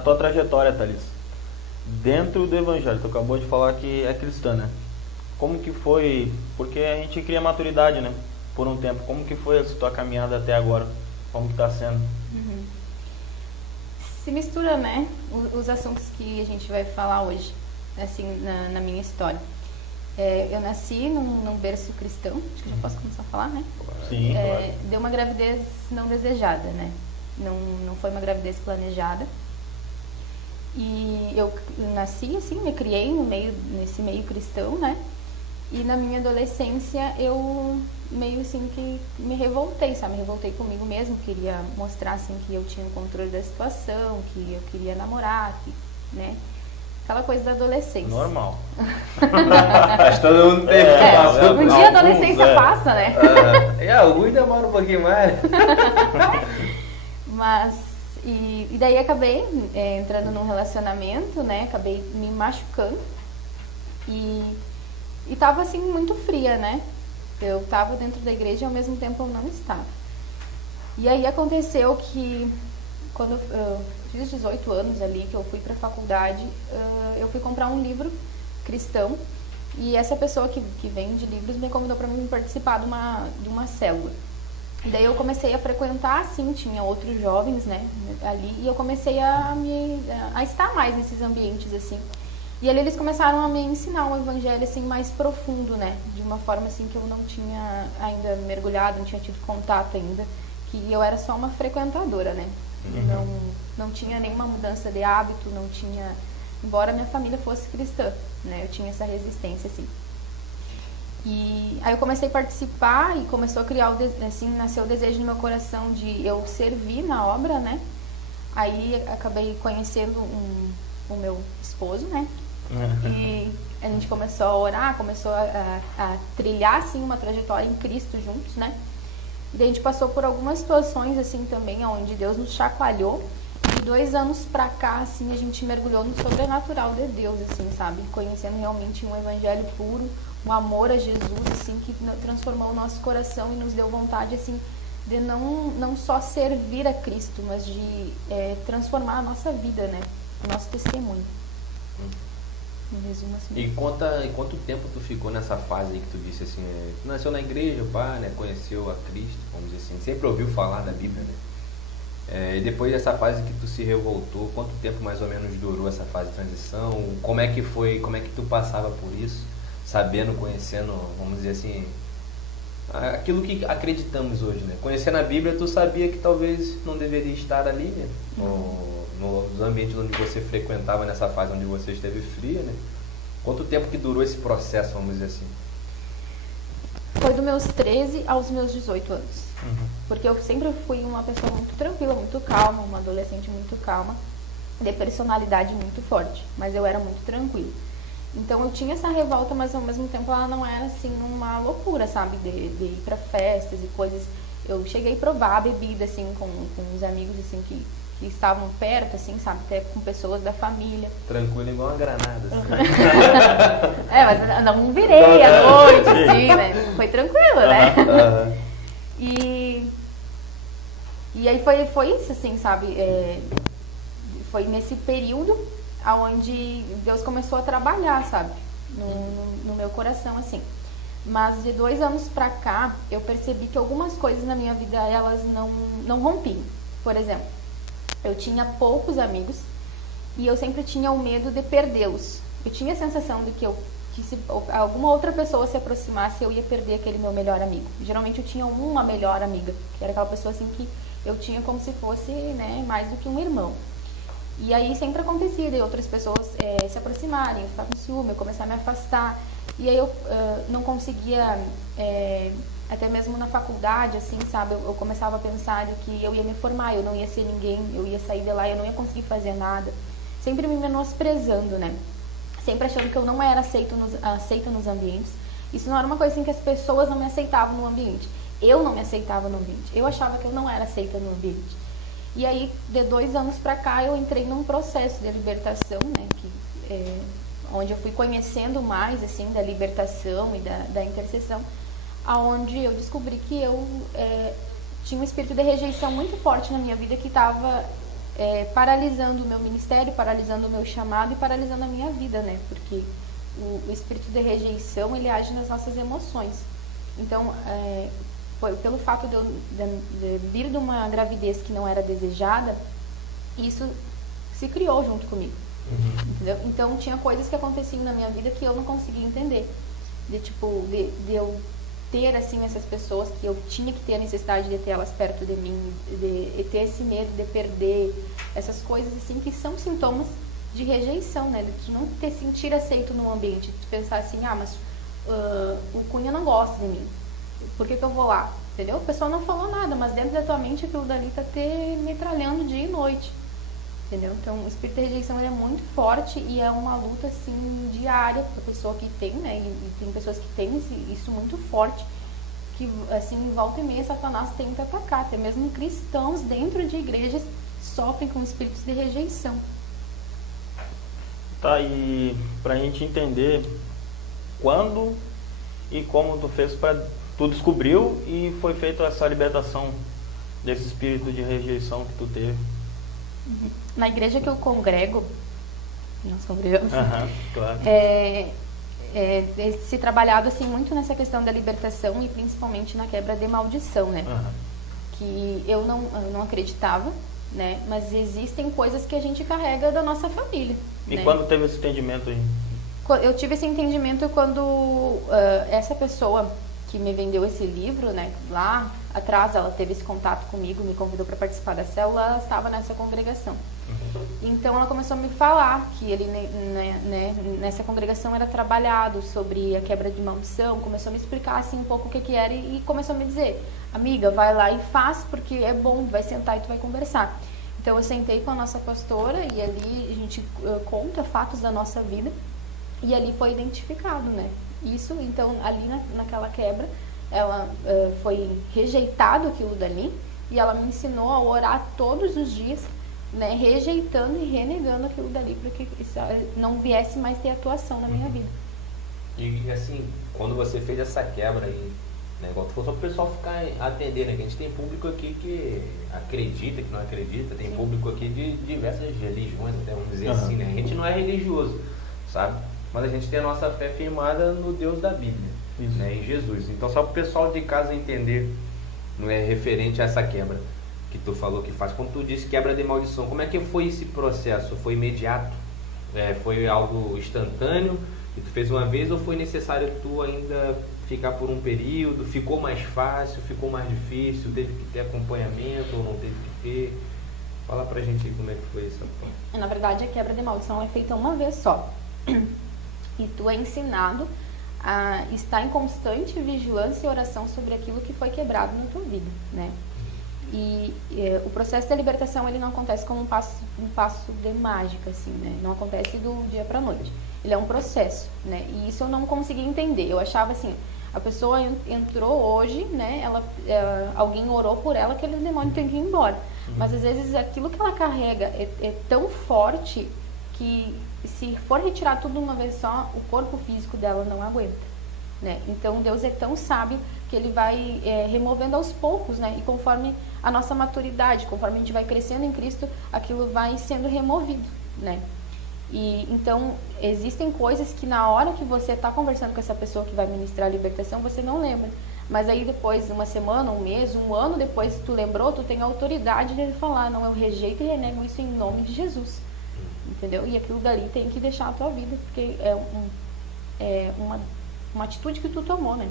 a tua trajetória, Thalys, dentro do evangelho, tu acabou de falar que é cristã, né? Como que foi, porque a gente cria maturidade, né? Por um tempo, como que foi a tua caminhada até agora? Como que tá sendo? Se mistura, né, os assuntos que a gente vai falar hoje, assim, na minha história. Eu nasci num berço cristão, acho que já posso começar a falar, né? Sim, claro. Deu uma gravidez não desejada, né? Não foi uma gravidez planejada. E eu nasci assim, me criei nesse meio cristão, né? E na minha adolescência eu meio assim que me revoltei, sabe? Me revoltei comigo mesmo, queria mostrar assim que eu tinha o controle da situação, que eu queria namorar, né? Aquela coisa da adolescência. Normal. Acho que todo mundo passou. Um dia a adolescência passa, né? Alguns demora um pouquinho mais. Mas, e daí acabei entrando num relacionamento, né? Acabei me machucando. E tava assim muito fria, né? Eu tava dentro da igreja e ao mesmo tempo eu não estava. E aí aconteceu que quando eu fiz 18 anos ali, que eu fui pra faculdade, eu fui comprar um livro cristão e essa pessoa que vende livros me convidou para mim participar de uma célula. E daí eu comecei a frequentar, assim, tinha outros jovens, né, ali, e eu comecei a estar mais nesses ambientes, assim. E ali eles começaram a me ensinar um evangelho, assim, mais profundo, né, de uma forma, assim, que eu não tinha ainda mergulhado, não tinha tido contato ainda, que eu era só uma frequentadora, né. Não tinha nenhuma mudança de hábito, não tinha, embora minha família fosse cristã, né, eu tinha essa resistência, assim. E aí eu comecei a participar e começou a criar, nasceu o desejo no meu coração de eu servir na obra, né? Aí acabei conhecendo o meu esposo, né? E a gente começou a orar, começou a trilhar, assim, uma trajetória em Cristo juntos, né? E daí a gente passou por algumas situações, assim, também, onde Deus nos chacoalhou. E 2 anos pra cá, assim, a gente mergulhou no sobrenatural de Deus, assim, sabe? Conhecendo realmente um evangelho puro, um amor a Jesus, assim, que transformou o nosso coração e nos deu vontade, assim, de não só servir a Cristo, mas de transformar a nossa vida, né? O nosso testemunho. Em resumo, assim. E quanto tempo tu ficou nessa fase aí que tu disse assim, tu nasceu na igreja, pá, né? Conheceu a Cristo, vamos dizer assim, sempre ouviu falar da Bíblia, né? E depois dessa fase que tu se revoltou, quanto tempo mais ou menos durou essa fase de transição? Como é que foi, como é que tu passava por isso? Sabendo, conhecendo, vamos dizer assim, aquilo que acreditamos hoje, né? Conhecendo a Bíblia, tu sabia que talvez não deveria estar ali, né? Nos ambientes onde você frequentava, nessa fase onde você esteve fria, né? Quanto tempo que durou esse processo, vamos dizer assim? Foi dos meus 13 aos meus 18 anos. Porque eu sempre fui uma pessoa muito tranquila, muito calma, uma adolescente muito calma, de personalidade muito forte, mas eu era muito tranquila. Então eu tinha essa revolta, mas ao mesmo tempo ela não era assim uma loucura, sabe, de ir pra festas e coisas. Eu cheguei a provar a bebida, assim, com os amigos, assim, que estavam perto, assim, sabe, até com pessoas da família. Tranquilo igual uma granada, assim. Mas não virei à noite, assim, né, foi tranquilo, né. E aí foi isso, assim, sabe, foi nesse período onde Deus começou a trabalhar, sabe, no meu coração, assim. Mas de 2 anos pra cá, eu percebi que algumas coisas na minha vida, elas não rompiam. Por exemplo, eu tinha poucos amigos e eu sempre tinha o medo de perdê-los. Eu tinha a sensação de que se alguma outra pessoa se aproximasse, eu ia perder aquele meu melhor amigo. Geralmente eu tinha uma melhor amiga, que era aquela pessoa assim que eu tinha como se fosse, né, mais do que um irmão. E aí sempre acontecia de outras pessoas se aproximarem, eu ficar com ciúme, eu começar a me afastar. E aí eu não conseguia, até mesmo na faculdade, assim, sabe, eu começava a pensar de que eu ia me formar, eu não ia ser ninguém, eu ia sair de lá, eu não ia conseguir fazer nada. Sempre me menosprezando, né? Sempre achando que eu não era aceita nos ambientes. Isso não era uma coisa assim que as pessoas não me aceitavam no ambiente. Eu não me aceitava no ambiente. Eu achava que eu não era aceita no ambiente. E aí, de 2 anos pra cá, eu entrei num processo de libertação, né? Onde eu fui conhecendo mais, assim, da libertação e da intercessão, aonde eu descobri que eu tinha um espírito de rejeição muito forte na minha vida que estava paralisando o meu ministério, paralisando o meu chamado e paralisando a minha vida, né? Porque o espírito de rejeição, ele age nas nossas emoções. Então, pelo fato de eu vir de uma gravidez que não era desejada, isso se criou junto comigo. Entendeu? Então, tinha coisas que aconteciam na minha vida que eu não conseguia entender. De eu ter, assim, essas pessoas que eu tinha que ter a necessidade de ter elas perto de mim, de ter esse medo de perder, essas coisas, assim, que são sintomas de rejeição, né? De não ter sentir aceito no ambiente, de pensar assim, mas o Cunha não gosta de mim, por que eu vou lá? Entendeu? A pessoa não falou nada, mas dentro da tua mente aquilo dali tá te metralhando dia e noite. Entendeu? Então, o espírito de rejeição, ele é muito forte e é uma luta, assim, diária para a pessoa que tem, né? E tem pessoas que têm isso muito forte, que, assim, volta e meia, Satanás tenta atacar. Até mesmo cristãos dentro de igrejas sofrem com espíritos de rejeição. Tá, e pra gente entender quando e como tu descobriu e foi feita essa libertação desse espírito de rejeição que tu teve. Na igreja que eu congrego, nós congregamos, claro. Se trabalhado, assim, muito nessa questão da libertação e principalmente na quebra de maldição, né? Que eu não acreditava, né? Mas existem coisas que a gente carrega da nossa família. E né? quando teve esse entendimento aí? Eu tive esse entendimento quando essa pessoa que me vendeu esse livro, né, lá atrás, ela teve esse contato comigo, me convidou para participar da célula, ela estava nessa congregação. Então ela começou a me falar que ele, nessa congregação era trabalhado sobre a quebra de maldição, começou a me explicar assim um pouco o que era e começou a me dizer, amiga, vai lá e faz porque é bom, vai sentar e tu vai conversar. Então eu sentei com a nossa pastora e ali a gente conta fatos da nossa vida e ali foi identificado, né? Isso, então, ali naquela quebra, ela foi rejeitado aquilo dali e ela me ensinou a orar todos os dias, né, rejeitando e renegando aquilo dali para que isso não viesse mais ter atuação na minha vida. E assim, quando você fez essa quebra aí, né, igual tu falou, só para o pessoal ficar atendendo, né, que a gente tem público aqui que acredita, que não acredita, tem público aqui de diversas religiões, até vamos dizer assim, né, a gente não é religioso, sabe? Mas a gente tem a nossa fé firmada no Deus da Bíblia, né, em Jesus. Então, só para o pessoal de casa entender, não é referente a essa quebra que tu falou que faz. Quando tu disse quebra de maldição, como é que foi esse processo? Foi imediato? Foi algo instantâneo que tu fez uma vez ou foi necessário tu ainda ficar por um período? Ficou mais fácil? Ficou mais difícil? Teve que ter acompanhamento ou não teve que ter? Fala pra gente aí como é que foi isso. Na verdade, a quebra de maldição é feita uma vez só. E tu é ensinado a estar em constante vigilância e oração sobre aquilo que foi quebrado na tua vida, né? E o processo da libertação, ele não acontece como um passo de mágica, assim, né? Não acontece do dia pra noite. Ele é um processo, né? E isso eu não conseguia entender. Eu achava assim, a pessoa entrou hoje, né? Alguém orou por ela, aquele demônio tem que ir embora. Mas às vezes aquilo que ela carrega é tão forte que se for retirar tudo de uma vez só, o corpo físico dela não aguenta, né? Então Deus é tão sábio que Ele vai removendo aos poucos, né? E conforme a nossa maturidade, conforme a gente vai crescendo em Cristo, aquilo vai sendo removido, né? E então existem coisas que na hora que você está conversando com essa pessoa que vai ministrar a libertação, você não lembra. Mas aí depois, uma semana, um mês, um ano depois, tu lembrou, tu tem a autoridade de falar, não, eu rejeito e renego isso em nome de Jesus. Entendeu? E aquilo dali tem que deixar a tua vida, porque é uma atitude que tu tomou, né?